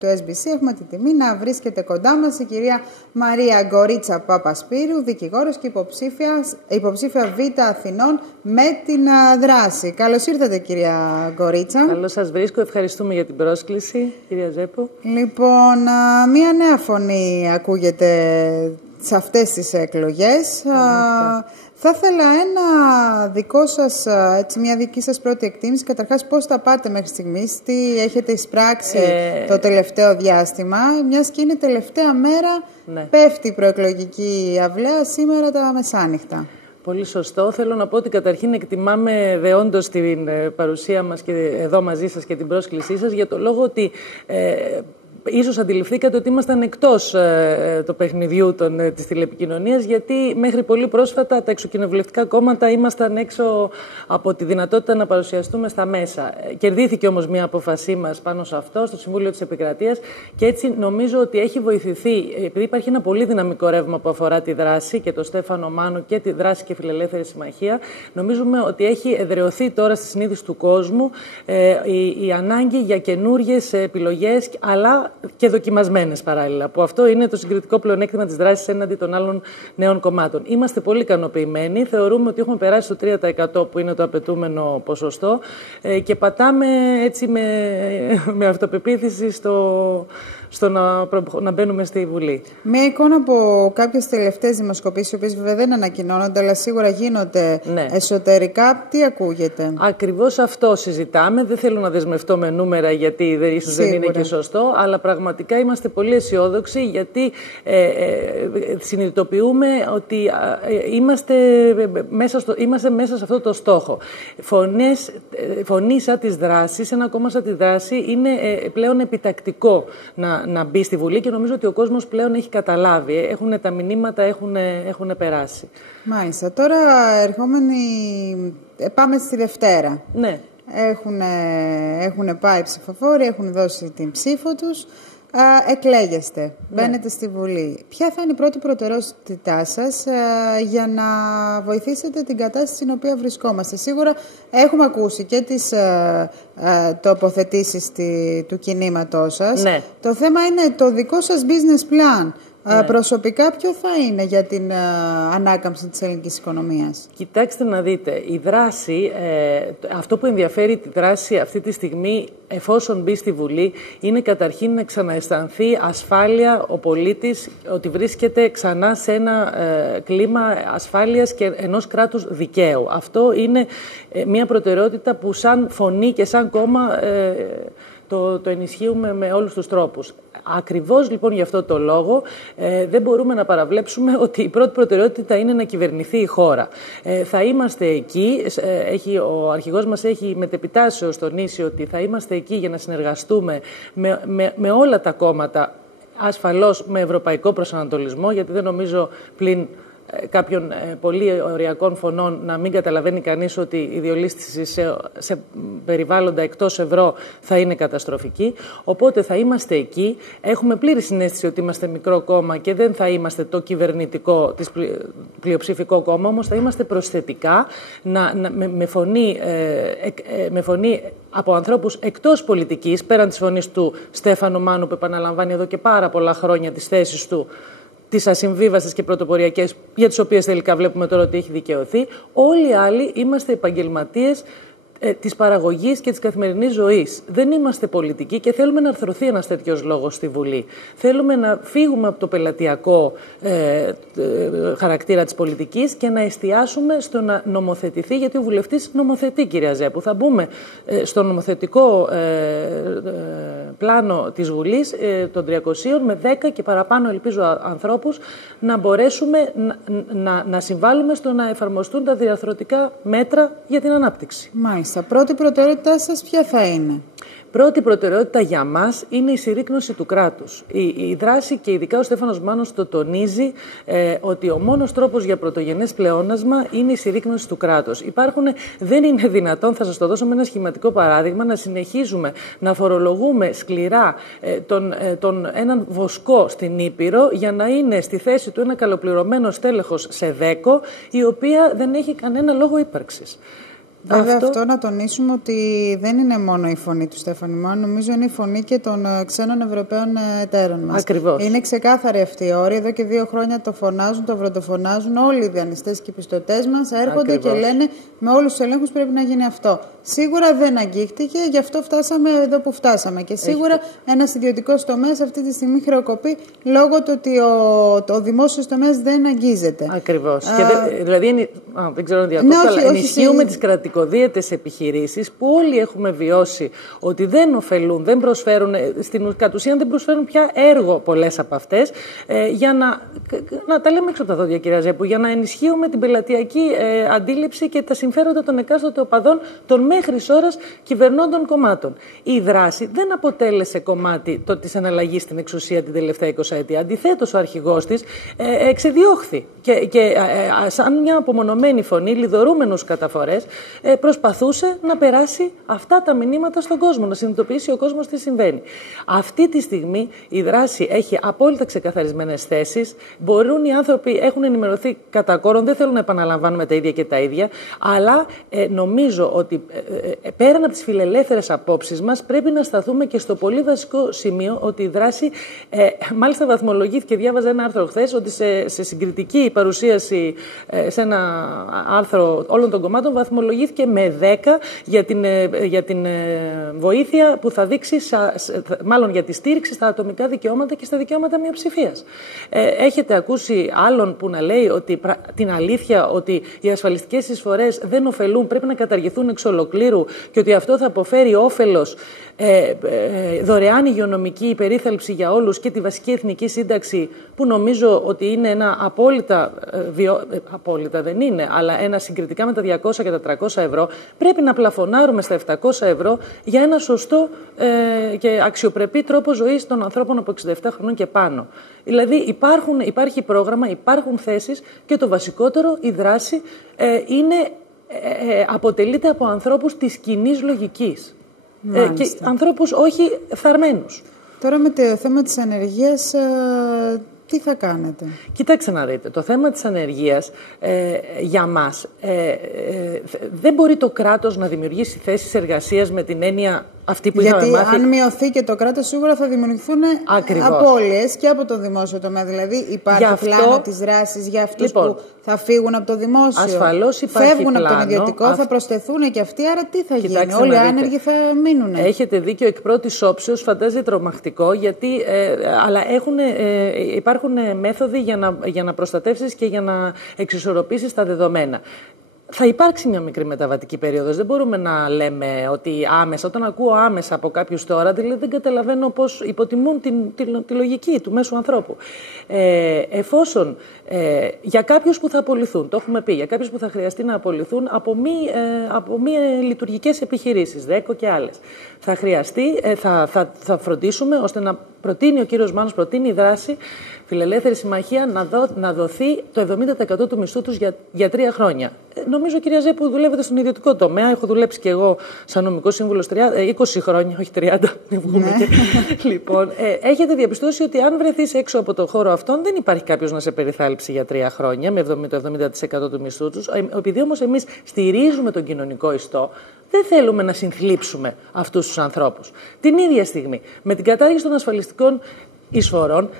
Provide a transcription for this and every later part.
του SBC έχουμε τη τιμή να βρίσκεται κοντά μας η κυρία Μαρία Γκορίτσα Παπασπύρου, δικηγόρος και υποψήφια Β' Αθηνών με την δράση. Καλώς ήρθατε, κυρία Γκορίτσα. Καλώς σας βρίσκω. Ευχαριστούμε για την πρόσκληση, κυρία Ζέπο. Λοιπόν, μία νέα φωνή ακούγεται σε αυτές τις εκλογές. Θα ήθελα μια δική σας πρώτη εκτίμηση. Καταρχάς, πώς τα πάτε μέχρι στιγμής, τι έχετε εισπράξει το τελευταίο διάστημα, μιας και είναι τελευταία μέρα, πέφτει η προεκλογική αυλαία σήμερα τα μεσάνυχτα. Πολύ σωστό. Θέλω να πω ότι καταρχήν εκτιμάμε δεόντως την παρουσία μας και εδώ μαζί σας και την πρόσκλησή σας, για το λόγο ότι ίσως αντιληφθήκατε ότι ήμασταν εκτός του παιχνιδιού της τηλεπικοινωνίας, γιατί μέχρι πολύ πρόσφατα τα εξοκοινοβουλευτικά κόμματα ήμασταν έξω από τη δυνατότητα να παρουσιαστούμε στα μέσα. Κερδίθηκε όμως μια απόφασή μας πάνω σε αυτό, στο Συμβούλιο της Επικρατείας, και έτσι νομίζω ότι έχει βοηθηθεί, επειδή υπάρχει ένα πολύ δυναμικό ρεύμα που αφορά τη δράση και το Στέφανο Μάνο και τη δράση και Φιλελεύθερη Συμμαχία, νομίζουμε ότι έχει εδραιωθεί τώρα στη συνείδηση του κόσμου η ανάγκη για καινούριες επιλογές, αλλά και δοκιμασμένες παράλληλα, που αυτό είναι το συγκριτικό πλεονέκτημα της δράσης έναντι των άλλων νέων κομμάτων. Είμαστε πολύ ικανοποιημένοι. Θεωρούμε ότι έχουμε περάσει το 3% που είναι το απαιτούμενο ποσοστό και πατάμε έτσι με αυτοπεποίθηση στο να μπαίνουμε στη Βουλή. Μία εικόνα από κάποιες τελευταίες δημοσκοπήσεις, οι οποίες βέβαια δεν ανακοινώνονται, αλλά σίγουρα γίνονται εσωτερικά. Τι ακούγεται? Ακριβώς αυτό συζητάμε. Δεν θέλω να δεσμευτώ με νούμερα, γιατί ίσως δεν είναι και σωστό, αλλά πραγματικά είμαστε πολύ αισιόδοξοι, γιατί συνειδητοποιούμε ότι είμαστε μέσα σε αυτό το στόχο. Φωνή σαν της δράσης, ένα κόμμα σαν τη δράση, είναι πλέον επιτακτικό να μπει στη Βουλή, και νομίζω ότι ο κόσμος πλέον έχει καταλάβει. Τα μηνύματα έχουν περάσει. Μάλιστα. Τώρα πάμε στη Δευτέρα. Ναι. Έχουν πάει ψηφοφόροι, έχουν δώσει την ψήφο τους. Εκλέγεστε, μπαίνετε στη Βουλή. Ποια θα είναι η πρώτη προτεραιότητά σας για να βοηθήσετε την κατάσταση στην οποία βρισκόμαστε? Σίγουρα έχουμε ακούσει και τις τοποθετήσεις του κινήματός σας. Ναι. Το θέμα είναι το δικό σας business plan. Προσωπικά ποιο θα είναι για την ανάκαμψη της ελληνικής οικονομίας? Κοιτάξτε να δείτε, η δράση, αυτό που ενδιαφέρει τη δράση αυτή τη στιγμή, εφόσον μπει στη Βουλή, είναι καταρχήν να ξανααισθανθεί ασφάλεια ο πολίτης, ότι βρίσκεται ξανά σε ένα κλίμα ασφάλειας και ενός κράτους δικαίου. Αυτό είναι μια προτεραιότητα που σαν φωνή και σαν κόμμα το ενισχύουμε με όλους τους τρόπους. Ακριβώς λοιπόν γι' αυτό το λόγο δεν μπορούμε να παραβλέψουμε ότι η πρώτη προτεραιότητα είναι να κυβερνηθεί η χώρα. Θα είμαστε εκεί, ο αρχηγός μας έχει μετεπιτάσεως τονίσει ότι θα είμαστε εκεί για να συνεργαστούμε με όλα τα κόμματα, ασφαλώς με ευρωπαϊκό προσανατολισμό, γιατί δεν νομίζω πλην κάποιων πολύ οριακών φωνών να μην καταλαβαίνει κανείς ότι η διολίσθηση σε περιβάλλοντα εκτός ευρώ θα είναι καταστροφική. Οπότε θα είμαστε εκεί. Έχουμε πλήρη συναίσθηση ότι είμαστε μικρό κόμμα και δεν θα είμαστε το κυβερνητικό της πλειοψηφικό κόμμα, όμως θα είμαστε προσθετικά με φωνή από ανθρώπους εκτός πολιτικής, πέραν της φωνής του Στέφανου Μάνου, που επαναλαμβάνει εδώ και πάρα πολλά χρόνια τις θέσεις του, τις ασυμβίβαστες και πρωτοποριακές, για τις οποίες τελικά βλέπουμε τώρα ότι έχει δικαιωθεί. Όλοι οι άλλοι είμαστε επαγγελματίες της παραγωγής και της καθημερινής ζωής. Δεν είμαστε πολιτικοί και θέλουμε να αρθρωθεί ένας τέτοιος λόγος στη Βουλή. Θέλουμε να φύγουμε από το πελατειακό χαρακτήρα της πολιτικής και να εστιάσουμε στο να νομοθετηθεί, γιατί ο βουλευτής νομοθετεί, κυρία Ζέπου. Θα μπούμε στο νομοθετικό πλάνο της Βουλής των 300 με 10 και παραπάνω, ελπίζω, ανθρώπους, να μπορέσουμε να συμβάλλουμε στο να εφαρμοστούν τα διαρθρωτικά μέτρα για την ανάπτυξη. Μάλιστα. Πρώτη προτεραιότητά σας ποια θα είναι? Πρώτη προτεραιότητα για μας είναι η συρρίκνωση του κράτους. Η δράση, και ειδικά ο Στέφανος Μάνος το τονίζει, ότι ο μόνος τρόπος για πρωτογενές πλεόνασμα είναι η συρρίκνωση του κράτους. Δεν είναι δυνατόν, θα σας το δώσω με ένα σχηματικό παράδειγμα, να συνεχίζουμε να φορολογούμε σκληρά έναν βοσκό στην Ήπειρο για να είναι στη θέση του ένα καλοπληρωμένο στέλεχος σε ΔΕΚΟ, η οποία δεν έχει κανένα λόγο ύπαρξης. Βέβαια αυτό να τονίσουμε ότι δεν είναι μόνο η φωνή του Στέφανη Μάου, νομίζω είναι η φωνή και των ξένων Ευρωπαίων εταίρων μας. Ακριβώς. Είναι ξεκάθαρη αυτή η όρη, εδώ και 2 χρόνια το φωνάζουν, το βροντοφωνάζουν, όλοι οι δανειστές και οι πιστωτές μας έρχονται και λένε με όλους τους ελέγχους πρέπει να γίνει αυτό. Σίγουρα δεν αγγίχτηκε, γι' αυτό φτάσαμε εδώ που φτάσαμε και σίγουρα ένας ιδιωτικός τομέας αυτή τη στιγμή χρεοκοπεί λόγω του ότι ο δημόσιος τομέας δεν αγγίζεται. Ακριβώς. Δηλαδή, δεν ξέρω να διακόπτω, αλλά ενισχύουμε τις κρατικοδίαιτες επιχειρήσεις που όλοι έχουμε βιώσει ότι δεν ωφελούν, δεν προσφέρουν, κατ' ουσίαν δεν προσφέρουν πια έργο πολλές από αυτές, για να τα λέμε έξω από τα δόντια, κυρία Ζέπου, για να ενισχύουμε την πελατειακή αντίληψη και τα συμφέροντα των εκάστοτε οπαδών των μέχρι ώρας κυβερνώντων κομμάτων. Η δράση δεν αποτέλεσε κομμάτι της εναλλαγής στην εξουσία την τελευταία 20 ετία. Αντιθέτως, ο αρχηγός της εξεδιώχθη και σαν μια απομονωμένη φωνή, λιδωρούμενους καταφορές, προσπαθούσε να περάσει αυτά τα μηνύματα στον κόσμο, να συνειδητοποιήσει ο κόσμος τι συμβαίνει. Αυτή τη στιγμή η δράση έχει απόλυτα ξεκαθαρισμένες θέσεις. Μπορούν οι άνθρωποι, έχουν ενημερωθεί κατά κόρον, δεν θέλουν να επαναλαμβάνουμε τα ίδια και τα ίδια, αλλά νομίζω ότι πέραν από τις φιλελεύθερες απόψεις μας, πρέπει να σταθούμε και στο πολύ βασικό σημείο ότι η δράση, μάλιστα βαθμολογήθηκε, διάβαζα ένα άρθρο χθες, ότι σε συγκριτική παρουσίαση σε ένα άρθρο όλων των κομμάτων βαθμολογήθηκε με 10 για την βοήθεια που θα δείξει, μάλλον για τη στήριξη στα ατομικά δικαιώματα και στα δικαιώματα μειοψηφίας. Έχετε ακούσει άλλον που να λέει ότι την αλήθεια ότι οι ασφαλιστικές εισφορές δεν ωφελούν, πρέπει να καταργηθούν εξ ολοκλήρου και ότι αυτό θα αποφέρει όφελος, δωρεάν υγειονομική υπερίθαλψη για όλους και τη βασική εθνική σύνταξη, που νομίζω ότι είναι ένα απόλυτα δεν είναι, αλλά ένα συγκριτικά με τα 200 και τα 300 ευρώ, πρέπει να πλαφωνάρουμε στα 700 ευρώ για ένα σωστό και αξιοπρεπή τρόπο ζωής των ανθρώπων από 67 χρονών και πάνω. Δηλαδή υπάρχει πρόγραμμα, υπάρχουν θέσεις και το βασικότερο, η δράση αποτελείται από ανθρώπους της κοινής λογικής. Και ανθρώπους όχι φθαρμένους. Τώρα με το θέμα της ανεργίας, τι θα κάνετε? Κοιτάξτε να δείτε, το θέμα της ανεργίας για μας δεν μπορεί το κράτος να δημιουργήσει θέσεις εργασίας με την έννοια αυτή που είχαμε μάθει. Γιατί αν μειωθεί και το κράτος, σίγουρα θα δημιουργηθούν απώλειες και από το δημόσιο τομέα. Δηλαδή υπάρχει πλάνο της δράσης για αυτούς που θα φύγουν από το δημόσιο. Ασφαλώς υπάρχει φεύγουν από τον ιδιωτικό, θα προσθεθούν και αυτοί, άρα τι θα γίνει? Όλοι οι άνεργοι θα μείνουν. Έχετε δίκιο εκ πρώτης όψεως, φαντάζεται τρομακτικό, αλλά υπάρχουν μέθοδοι για να προστατεύσεις και για να εξισορροπήσεις τα δεδομένα. Θα υπάρξει μια μικρή μεταβατική περίοδος. Δεν μπορούμε να λέμε ότι άμεσα, όταν ακούω άμεσα από κάποιους τώρα, δηλαδή δεν καταλαβαίνω πώς υποτιμούν τη λογική του μέσου ανθρώπου. Εφόσον για κάποιους που θα απολυθούν, το έχουμε πει, για κάποιους που θα χρειαστεί να απολυθούν από μη λειτουργικές επιχειρήσεις, ΔΕΚΟ και άλλες, θα χρειαστεί, θα φροντίσουμε ώστε να προτείνει ο κύριος Μάνος, προτείνει η δράση, Φιλελεύθερη Συμμαχία, να δοθεί το 70% του μισθού τους για 3 χρόνια. Νομίζω, κυρία Ζέπου, δουλεύετε στον ιδιωτικό τομέα. Έχω δουλέψει και εγώ σαν νομικός σύμβουλος 20 χρόνια, όχι 30. Λοιπόν, έχετε διαπιστώσει ότι αν βρεθείς έξω από το χώρο αυτόν, δεν υπάρχει κάποιος να σε περιθάλψει για 3 χρόνια με το 70% του μισθού τους. Επειδή όμως εμείς στηρίζουμε τον κοινωνικό ιστό, δεν θέλουμε να συνθλίψουμε αυτούς τους ανθρώπους. Την ίδια στιγμή, με την κατάργηση των ασφαλιστικών εισφορών,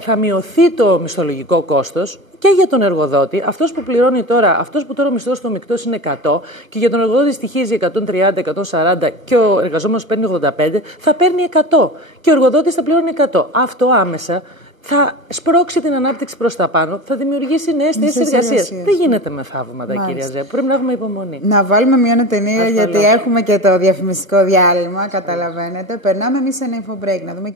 θα μειωθεί το μισθολογικό κόστος και για τον εργοδότη. Αυτός που πληρώνει τώρα, αυτός που τώρα ο μισθός του μεικτός είναι 100 και για τον εργοδότη στοιχίζει 130-140 και ο εργαζόμενος παίρνει 85, θα παίρνει 100 και ο εργοδότης θα πληρώνει 100. Αυτό άμεσα θα σπρώξει την ανάπτυξη προς τα πάνω, θα δημιουργήσει νέες θέσεις εργασίας. Δεν γίνεται με θαύματα, κυρία Ζέπου. Πρέπει να έχουμε υπομονή. Να βάλουμε μια ταινία, γιατί έχουμε και το διαφημιστικό διάλειμμα, καταλαβαίνετε. Περνάμε εμείς ένα info break, να δούμε